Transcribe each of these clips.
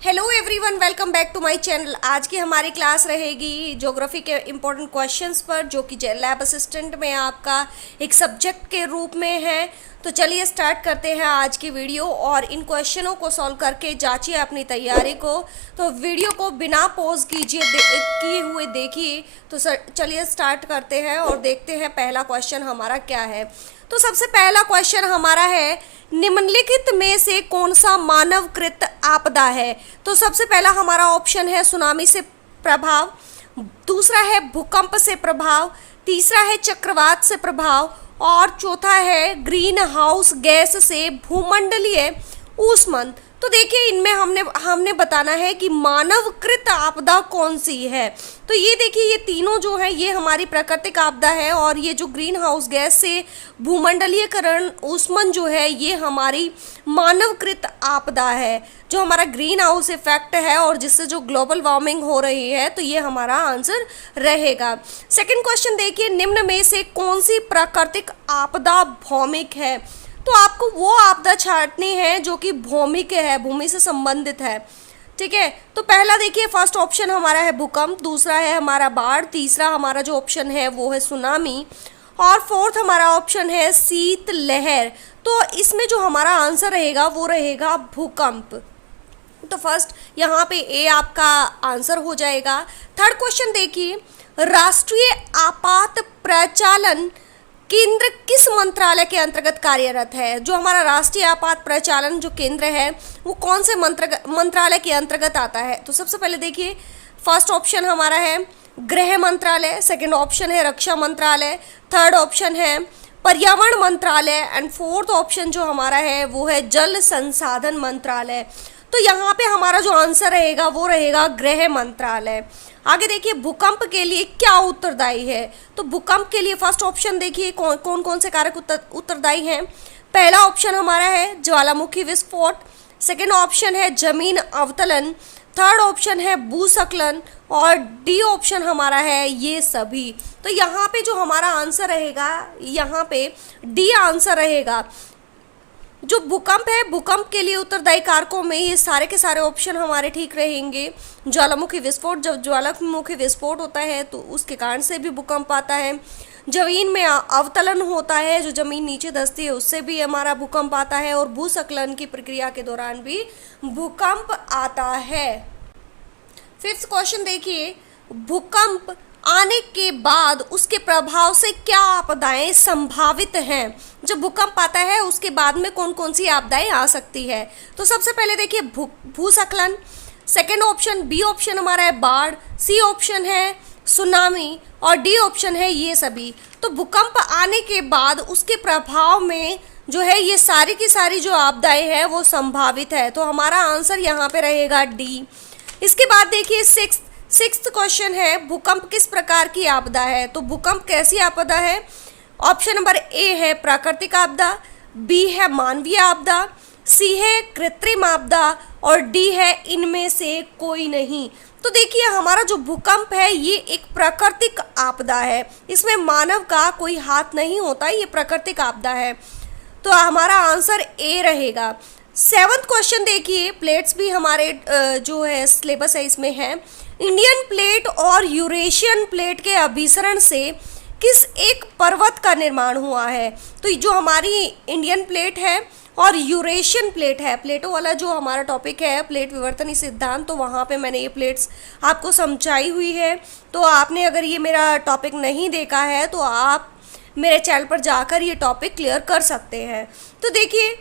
Hello everyone, welcome back to my channel. आज की हमारी क्लास रहेगी ज्योग्राफी के इम्पोर्टेंट क्वेश्चंस पर, जो कि लैब असिस्टेंट में आपका एक सब्जेक्ट के रूप में है। तो चलिए स्टार्ट करते हैं आज की वीडियो और इन क्वेश्चनों को सॉल्व करके जांचिए अपनी तैयारी को। तो वीडियो को बिना पॉज कीजिए किए हुए देखिए। तो चलिए स्टार्ट करते हैं और देखते हैं पहला क्वेश्चन हमारा क्या है। तो सबसे पहला क्वेश्चन हमारा है, निम्नलिखित में से कौन सा मानवकृत आपदा है। तो सबसे पहला हमारा ऑप्शन है सुनामी से प्रभाव, दूसरा है भूकंप से प्रभाव, तीसरा है चक्रवात से प्रभाव और चौथा है ग्रीन हाउस गैस से भूमंडलीय ऊष्मन। तो देखिए इनमें हमने बताना है कि मानवकृत आपदा कौन सी है। तो ये देखिए, ये तीनों जो है ये हमारी प्राकृतिक आपदा है और ये जो ग्रीन हाउस गैस से भूमंडलीयकरण ऊष्मन जो है ये हमारी मानवकृत आपदा है, जो हमारा ग्रीन हाउस इफेक्ट है और जिससे जो ग्लोबल वार्मिंग हो रही है। तो ये हमारा आंसर रहेगा। सेकंड क्वेश्चन देखिए, निम्न में से कौन सी प्राकृतिक आपदा भौमिक है। तो आपको वो आपदा छांटनी है जो कि भौमिक है, भूमि से संबंधित है। ठीक है, तो पहला देखिए, फर्स्ट ऑप्शन हमारा है भूकंप, दूसरा है हमारा बाढ़, तीसरा हमारा जो ऑप्शन है वो है सुनामी और फोर्थ हमारा ऑप्शन है शीत लहर। तो इसमें जो हमारा आंसर रहेगा वो रहेगा भूकंप। तो फर्स्ट यहाँ पे ए आपका आंसर हो जाएगा। थर्ड क्वेश्चन देखिए, राष्ट्रीय आपात प्रचालन केंद्र किस मंत्रालय के अंतर्गत कार्यरत है। जो हमारा राष्ट्रीय आपात प्रचालन जो केंद्र है वो कौन से मंत्रालय के अंतर्गत आता है। तो सबसे पहले देखिए, फर्स्ट ऑप्शन हमारा है गृह मंत्रालय, सेकंड ऑप्शन है रक्षा मंत्रालय, थर्ड ऑप्शन है पर्यावरण मंत्रालय एंड फोर्थ ऑप्शन जो हमारा है वो है जल संसाधन मंत्रालय। तो यहाँ पे हमारा जो आंसर रहेगा वो रहेगा गृह मंत्रालय। आगे देखिए, भूकंप के लिए क्या उत्तरदायी है। तो भूकंप के लिए फर्स्ट ऑप्शन देखिए कौन कौन से कारक उत्तरदायी हैं। पहला ऑप्शन हमारा है ज्वालामुखी विस्फोट, सेकेंड ऑप्शन है जमीन अवतलन, थर्ड ऑप्शन है भूस्खलन और डी ऑप्शन हमारा है ये सभी। तो यहाँ पे जो हमारा आंसर रहेगा, यहाँ पे डी आंसर रहेगा। जो भूकंप है, भूकंप के लिए उत्तरदायी कारकों में ये सारे के सारे ऑप्शन हमारे ठीक रहेंगे। ज्वालामुखी विस्फोट, जब ज्वालामुखी विस्फोट होता है तो उसके कारण से भी भूकंप आता है। जमीन में अवतलन होता है, जो जमीन नीचे धंसती है उससे भी हमारा भूकंप आता है और भूस्खलन की प्रक्रिया के दौरान भी भूकंप आता है। फिफ्थ क्वेश्चन देखिए, भूकंप आने के बाद उसके प्रभाव से क्या आपदाएं संभावित हैं। जब भूकंप आता है उसके बाद में कौन कौन सी आपदाएं आ सकती है। तो सबसे पहले देखिए भूस्खलन, सेकेंड ऑप्शन बी ऑप्शन हमारा है बाढ़, सी ऑप्शन है सुनामी और डी ऑप्शन है ये सभी। तो भूकंप आने के बाद उसके प्रभाव में जो है ये सारी की सारी जो आपदाएं हैं वो संभावित है। तो हमारा आंसर यहाँ पे रहेगा डी। इसके बाद देखिए सिक्स्थ क्वेश्चन है, भूकंप किस प्रकार की आपदा है। तो भूकंप कैसी आपदा है। ऑप्शन नंबर ए है प्राकृतिक आपदा, बी है मानवीय आपदा, सी है कृत्रिम आपदा और डी है इनमें से कोई नहीं। तो देखिए हमारा जो भूकंप है ये एक प्राकृतिक आपदा है, इसमें मानव का कोई हाथ नहीं होता, ये प्राकृतिक आपदा है। तो हमारा आंसर ए रहेगा। सेवंथ क्वेश्चन देखिए, प्लेट्स भी हमारे जो है सिलेबस है इसमें है, इंडियन प्लेट और यूरेशियन प्लेट के अभिसरण से किस एक पर्वत का निर्माण हुआ है। तो जो हमारी इंडियन प्लेट है और यूरेशियन प्लेट है, प्लेटो वाला जो हमारा टॉपिक है प्लेट विवर्तन सिद्धांत, तो वहाँ पे मैंने ये प्लेट्स आपको समझाई हुई है। तो आपने अगर ये मेरा टॉपिक नहीं देखा है तो आप मेरे चैनल पर जाकर ये टॉपिक क्लियर कर सकते हैं। तो देखिए,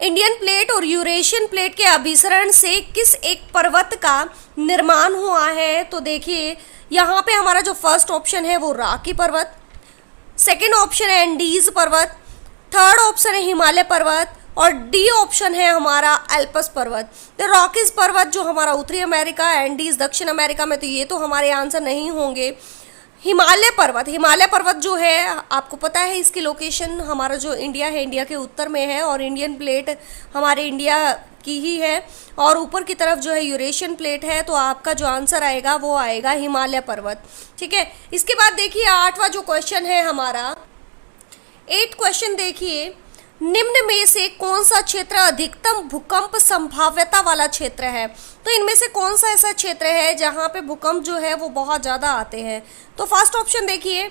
इंडियन प्लेट और यूरेशियन प्लेट के अभिसरण से किस एक पर्वत का निर्माण हुआ है। तो देखिए यहाँ पे हमारा जो फर्स्ट ऑप्शन है वो रॉकी पर्वत, सेकंड ऑप्शन है एंडीज पर्वत, थर्ड ऑप्शन है हिमालय पर्वत और डी ऑप्शन है हमारा एल्पस पर्वत। तो रॉकीज पर्वत जो हमारा उत्तरी अमेरिका, एंडीज दक्षिण अमेरिका में, तो ये तो हमारे आंसर नहीं होंगे। हिमालय पर्वत जो है आपको पता है इसकी लोकेशन हमारा जो इंडिया है, इंडिया के उत्तर में है और इंडियन प्लेट हमारे इंडिया की ही है और ऊपर की तरफ जो है यूरेशियन प्लेट है। तो आपका जो आंसर आएगा वो आएगा हिमालय पर्वत। ठीक है, इसके बाद देखिए आठवां जो क्वेश्चन है हमारा, 8th क्वेश्चन देखिए, निम्न में से कौन सा क्षेत्र अधिकतम भूकंप संभाव्यता वाला क्षेत्र है? तो इनमें से कौन सा ऐसा क्षेत्र है जहां पे भूकंप जो है वो बहुत ज़्यादा आते हैं? तो फर्स्ट ऑप्शन देखिए,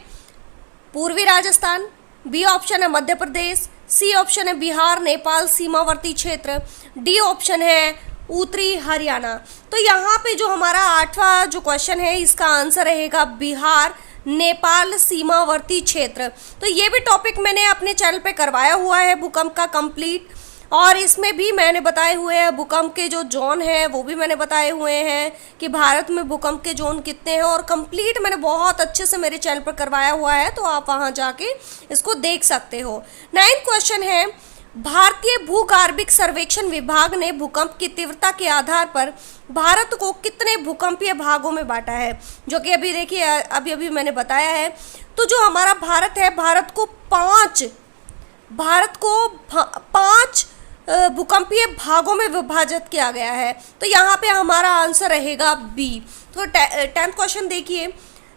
पूर्वी राजस्थान, बी ऑप्शन है मध्य प्रदेश, सी ऑप्शन है बिहार नेपाल सीमावर्ती क्षेत्र, डी ऑप्शन है उत्तरी हरियाणा। तो यहाँ पे जो हमारा आठवां जो क्वेश्चन है इसका आंसर रहेगा बिहार नेपाल सीमावर्ती क्षेत्र। तो ये भी टॉपिक मैंने अपने चैनल पे करवाया हुआ है भूकंप का कंप्लीट, और इसमें भी मैंने बताए हुए हैं भूकंप के जो जोन हैं वो भी मैंने बताए हुए हैं कि भारत में भूकंप के जोन कितने हैं, और कंप्लीट मैंने बहुत अच्छे से मेरे चैनल पर करवाया हुआ है, तो आप वहां जाके इसको देख सकते हो। 9th क्वेश्चन है, भारतीय भूगर्भिक सर्वेक्षण विभाग ने भूकंप की तीव्रता के आधार पर भारत को कितने भूकंपीय भागों में बांटा है? जो कि अभी देखिए अभी मैंने बताया है। तो जो हमारा भारत है, भारत को पांच भूकंपीय भागों में विभाजित किया गया है। तो यहाँ पे हमारा आंसर रहेगा बी। तो 10th क्वेश्चन देखिए,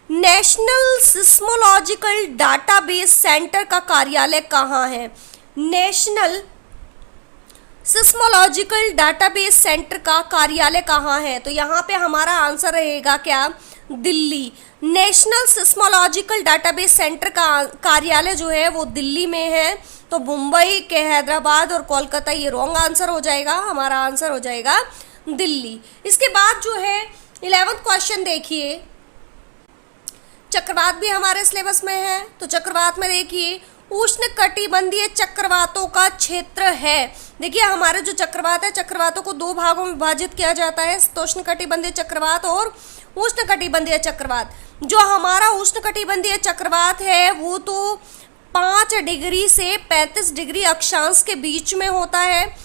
नेशनल सिस्मोलॉजिकल डाटाबेस सेंटर का कार्यालय कहाँ है? नेशनल सिस्मोलॉजिकल डाटाबेस सेंटर का कार्यालय कहाँ है? तो यहाँ पे हमारा आंसर रहेगा क्या? Delhi. National seismological database centre का कार्यालय जो है वो दिल्ली में है। तो मुंबई के हैदराबाद और कोलकाता ये रॉन्ग आंसर हो जाएगा, हमारा आंसर हो जाएगा दिल्ली। इसके बाद जो है 11th क्वेश्चन देखिए, चक्रवात भी हमारे सिलेबस में है। तो चक्रवात में देखिए, उष्ण कटिबंधीय चक्रवातों का क्षेत्र है। देखिए हमारे जो चक्रवात है, चक्रवातों को दो भागों में विभाजित किया जाता है, शीतोष्ण कटिबंधीय चक्रवात और उष्ण कटिबंधीय चक्रवात। जो हमारा उष्ण कटिबंधीय चक्रवात है वो तो 5 डिग्री से 35 डिग्री अक्षांश के बीच में होता है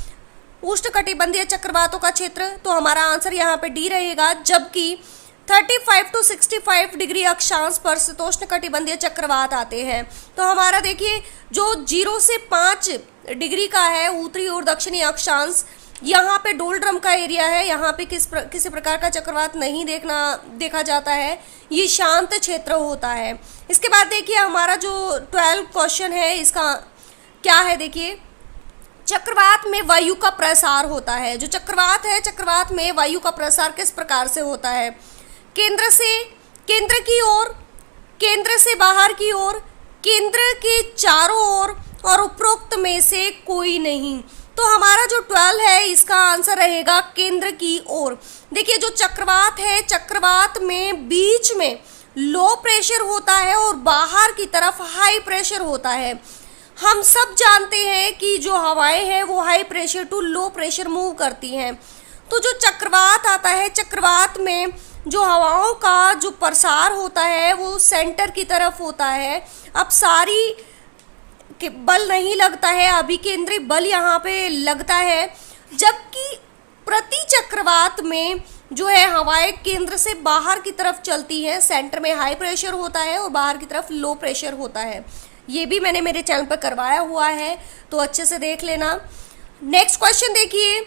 उष्ण कटिबंधीय चक्रवातों का क्षेत्र। तो हमारा आंसर यहाँ पे डी रहेगा। जबकि 35 to 65 डिग्री अक्षांश पर शीतोष्ण कटिबंधीय चक्रवात आते हैं। तो हमारा देखिए जो 0 से 5 डिग्री का है उत्तरी और दक्षिणी अक्षांश, यहाँ पे डोलड्रम का एरिया है, यहाँ पे किसी प्रकार का चक्रवात नहीं देखा जाता है, ये शांत क्षेत्र होता है। इसके बाद देखिए हमारा जो 12 क्वेश्चन है इसका क्या है, देखिए चक्रवात में वायु का प्रसार होता है। जो चक्रवात है, चक्रवात में वायु का प्रसार किस प्रकार से होता है? केंद्र की ओर, केंद्र से बाहर की ओर, केंद्र के चारों ओर, और उपरोक्त में से कोई नहीं। तो हमारा जो 12 है इसका आंसर रहेगा केंद्र की ओर। देखिए जो चक्रवात है, चक्रवात में बीच में लो प्रेशर होता है और बाहर की तरफ हाई प्रेशर होता है। हम सब जानते हैं कि जो हवाएं हैं वो high pressure to low pressure move करती हैं। तो जो चक्रवात आता है, चक्रवात में जो हवाओं का जो प्रसार होता है वो सेंटर की तरफ होता है। अब सारी के बल नहीं लगता है, अभी केंद्रीय बल यहाँ पे लगता है। जबकि प्रति चक्रवात में जो है हवाएं केंद्र से बाहर की तरफ चलती हैं, सेंटर में हाई प्रेशर होता है और बाहर की तरफ लो प्रेशर होता है। ये भी मैंने मेरे चैनल पर करवाया हुआ है, तो अच्छे से देख लेना। नेक्स्ट क्वेश्चन देखिए,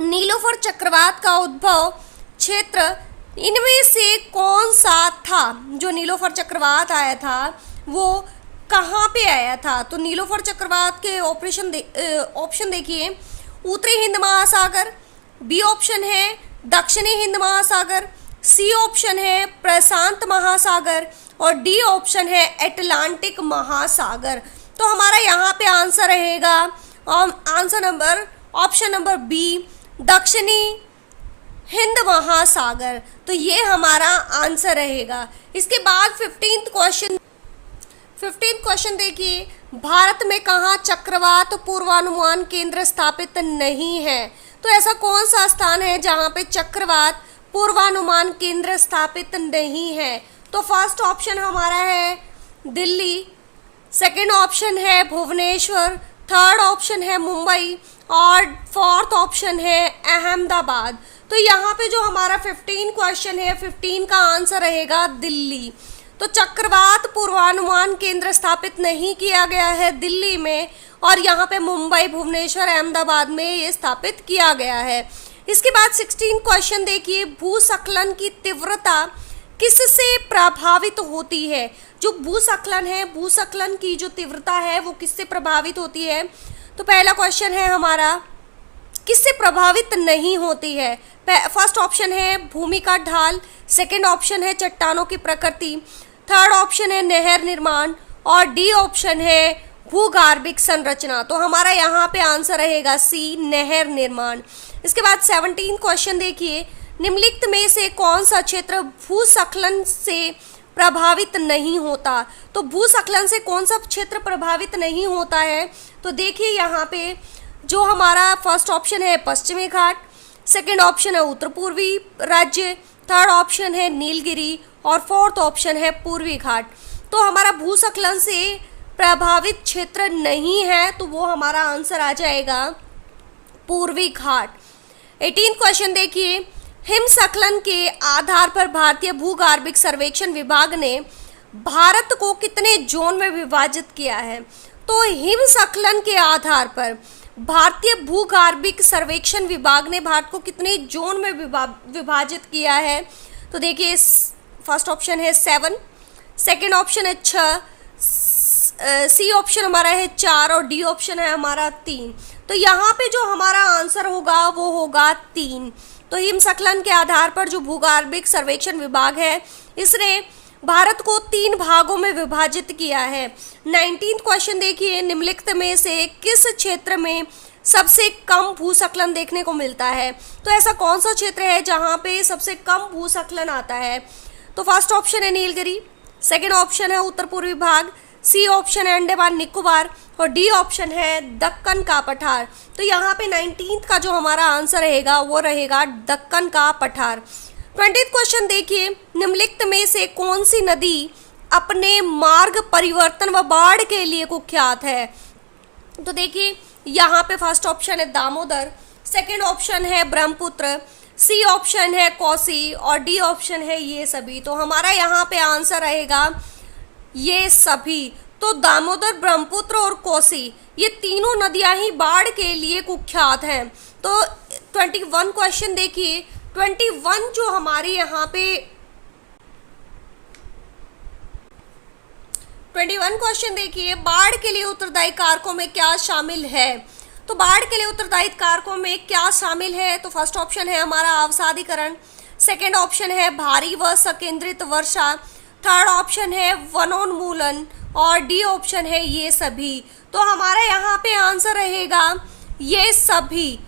नीलोफर चक्रवात का उद्भव क्षेत्र इनमें से कौन सा था? जो नीलोफर चक्रवात आया था वो कहाँ पे आया था? तो नीलोफर चक्रवात के ऑप्शन देखिए, उत्तरी हिंद महासागर, बी ऑप्शन है दक्षिणी हिंद महासागर, सी ऑप्शन है प्रशांत महासागर, और डी ऑप्शन है अटलांटिक महासागर। तो हमारा यहाँ पे आंसर रहेगा ऑप्शन नंबर बी, दक्षिणी हिंद महासागर। तो ये हमारा आंसर रहेगा। इसके बाद 15th क्वेश्चन देखिए, भारत में कहाँ चक्रवात पूर्वानुमान केंद्र स्थापित नहीं है? तो ऐसा कौन सा स्थान है जहाँ पे चक्रवात पूर्वानुमान केंद्र स्थापित नहीं है? तो फर्स्ट ऑप्शन हमारा है दिल्ली, सेकंड ऑप्शन है भुवनेश्वर, थर्ड ऑप्शन है मुंबई, और फोर्थ ऑप्शन है अहमदाबाद। तो यहाँ पे जो हमारा 15 क्वेश्चन है, 15 का आंसर रहेगा दिल्ली। तो चक्रवात पूर्वानुमान केंद्र स्थापित नहीं किया गया है दिल्ली में, और यहाँ पे मुंबई, भुवनेश्वर, अहमदाबाद में ये स्थापित किया गया है। इसके बाद 16 क्वेश्चन देखिए, भूस्खलन की तीव्रता किससे प्रभावित होती है? जो भूस्खलन है, भूस्खलन की जो तीव्रता है वो किससे प्रभावित होती है? तो पहला क्वेश्चन है हमारा, किससे प्रभावित नहीं होती है? फर्स्ट ऑप्शन है भूमि का ढाल, सेकंड ऑप्शन है चट्टानों की प्रकृति, थर्ड ऑप्शन है नहर निर्माण, और डी ऑप्शन है भूगर्भिक संरचना। तो हमारा यहाँ पे आंसर रहेगा सी, नहर निर्माण। इसके बाद 17 क्वेश्चन देखिए, निम्नलिखित में से कौन सा क्षेत्र भूस्खलन से प्रभावित नहीं होता? तो भूस्खलन से कौन सा क्षेत्र प्रभावित नहीं होता है? तो देखिए यहाँ पे जो हमारा फर्स्ट ऑप्शन है पश्चिमी घाट, सेकंड ऑप्शन है उत्तर पूर्वी राज्य, थर्ड ऑप्शन है नीलगिरी, और फोर्थ ऑप्शन है पूर्वी घाट। तो हमारा भूस्खलन से प्रभावित क्षेत्र नहीं है, तो वो हमारा आंसर आ जाएगा पूर्वी घाट। 18 क्वेश्चन देखिए, हिमस्खलन के आधार पर भारतीय भूगर्भिक सर्वेक्षण विभाग ने भारत को कितने जोन में विभाजित किया है? तो हिमस्खलन के आधार पर भारतीय भूगर्भिक सर्वेक्षण विभाग ने भारत को कितने जोन में विभाजित किया है? तो देखिए फर्स्ट ऑप्शन है 7, सेकंड ऑप्शन है 6, सी ऑप्शन हमारा है 4, और डी ऑप्शन है हमारा 3। तो यहाँ पे जो हमारा आंसर होगा वो होगा 3। तो हिमस्खलन के आधार पर जो भूगर्भिक सर्वेक्षण विभाग है इसने भारत को 3 भागों में विभाजित किया है। 19 क्वेश्चन देखिए, निम्नलिखित में से किस क्षेत्र में सबसे कम भूस्खलन देखने को मिलता है? तो ऐसा कौन सा क्षेत्र है जहाँ पे सबसे कम भूस्खलन आता है? तो फर्स्ट ऑप्शन है नीलगिरी, सेकंड ऑप्शन है उत्तर पूर्वी भाग, सी ऑप्शन है अंडमान निकोबार, और डी ऑप्शन है दक्कन का पठार। तो यहाँ पे 19 का जो हमारा आंसर रहेगा वो रहेगा दक्कन का पठार। 20 क्वेश्चन देखिए, निम्नलिखित में से कौन सी नदी अपने मार्ग परिवर्तन व बाढ़ के लिए कुख्यात है? तो देखिए यहाँ पे फर्स्ट ऑप्शन है दामोदर, सेकंड ऑप्शन है ब्रह्मपुत्र, सी ऑप्शन है कोसी, और डी ऑप्शन है ये सभी। तो हमारा यहाँ पे आंसर रहेगा ये सभी। तो दामोदर, ब्रह्मपुत्र और कोसी ये तीनों नदियां ही बाढ़ के लिए कुख्यात हैं। तो 21 क्वेश्चन देखिए, 21 जो हमारे यहाँ पे 21 क्वेश्चन देखिए, बाढ़ के लिए उत्तरदायी कारकों में क्या शामिल है? तो बाढ़ के लिए उत्तरदायी कारकों में क्या शामिल है? तो फर्स्ट ऑप्शन है हमारा अवसादीकरण, सेकंड ऑप्शन है भारी व संकेंद्रित वर्षा, थर्ड ऑप्शन है वनोन्मूलन, और डी ऑप्शन है ये सभी। तो हमारा यहाँ पे आंसर रहेगा ये सभी।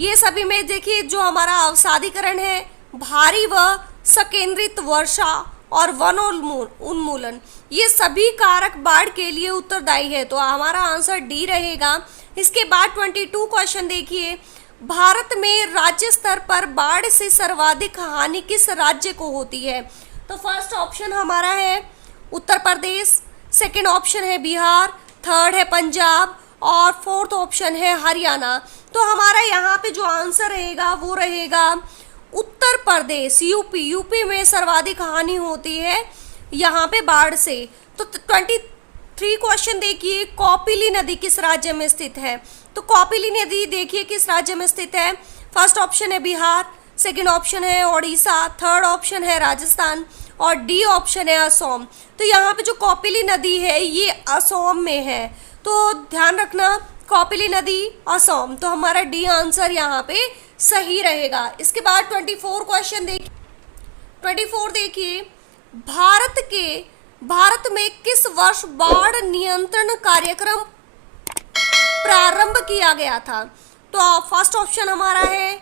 ये सभी में देखिए जो हमारा अवसादीकरण है, भारी व संकेंद्रित वर्षा और वनोन्मूलन, ये सभी कारक बाढ़ के लिए उत्तरदायी है। तो हमारा आंसर डी रहेगा। इसके बाद 22 क्वेश्चन देखिए, भारत में राज्य स्तर पर बाढ़ से सर्वाधिक हानि किस राज्य को होती है? तो फर्स्ट ऑप्शन हमारा है उत्तर प्रदेश, सेकंड ऑप्शन है बिहार, थर्ड है पंजाब, और फोर्थ ऑप्शन है हरियाणा। तो हमारा यहाँ पे जो आंसर रहेगा वो रहेगा उत्तर प्रदेश, यूपी में सर्वाधिक हानि होती है यहाँ पे बाढ़ से। तो 23 क्वेश्चन देखिए, कौपिली नदी किस राज्य में स्थित है? तो कौपिली नदी देखिए किस राज्य में स्थित है। फर्स्ट ऑप्शन है बिहार, सेकंड ऑप्शन है ओडिशा, थर्ड ऑप्शन है राजस्थान, और डी ऑप्शन है असम। तो यहाँ पे जो कौपिली नदी है ये असम में है, तो ध्यान रखना कौपिली नदी असम। तो हमारा डी आंसर यहाँ पे सही रहेगा। इसके बाद 24 क्वेश्चन देखिए, 24 देखिए, भारत में किस वर्ष बाढ़ नियंत्रण कार्यक्रम प्रारंभ किया गया था? तो फर्स्ट ऑप्शन हमारा है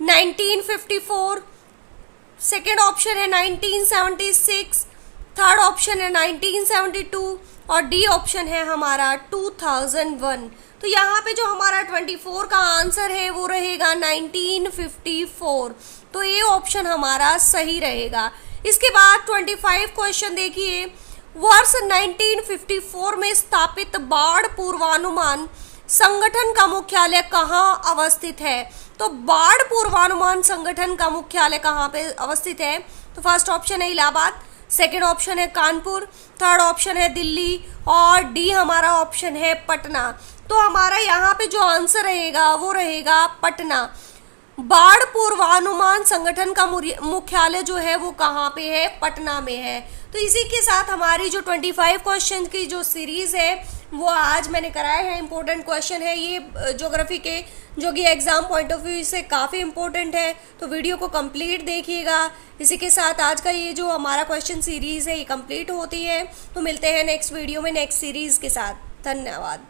1954, सेकेंड ऑप्शन है 1976, थर्ड ऑप्शन है 1972, और डी ऑप्शन है हमारा 2001। तो यहाँ पे जो हमारा 24 का आंसर है वो रहेगा 1954। तो ये ऑप्शन हमारा सही रहेगा। इसके बाद 25 क्वेश्चन देखिए, वर्ष 1954 में स्थापित बाढ़ पूर्वानुमान संगठन का मुख्यालय कहाँ अवस्थित है? तो बाढ़ पूर्वानुमान संगठन का मुख्यालय कहाँ पे अवस्थित है? तो फर्स्ट ऑप्शन है इलाहाबाद, सेकेंड ऑप्शन है कानपुर, थर्ड ऑप्शन है दिल्ली, और डी हमारा ऑप्शन है पटना। तो हमारा यहाँ पे जो आंसर रहेगा वो रहेगा पटना। बाढ़ पूर्वानुमान संगठन का मुख्यालय जो है वो कहाँ पे है? पटना में है। तो इसी के साथ हमारी जो 25 क्वेश्चन की जो सीरीज है वो आज मैंने कराए हैं। इंपॉर्टेंट क्वेश्चन है ये ज्योग्राफी के, जो कि एग्जाम पॉइंट ऑफ व्यू से काफ़ी इंपॉर्टेंट है। तो वीडियो को कंप्लीट देखिएगा। इसी के साथ आज का ये जो हमारा क्वेश्चन सीरीज है ये कंप्लीट होती है। तो मिलते हैं नेक्स्ट वीडियो में नेक्स्ट सीरीज के साथ। धन्यवाद।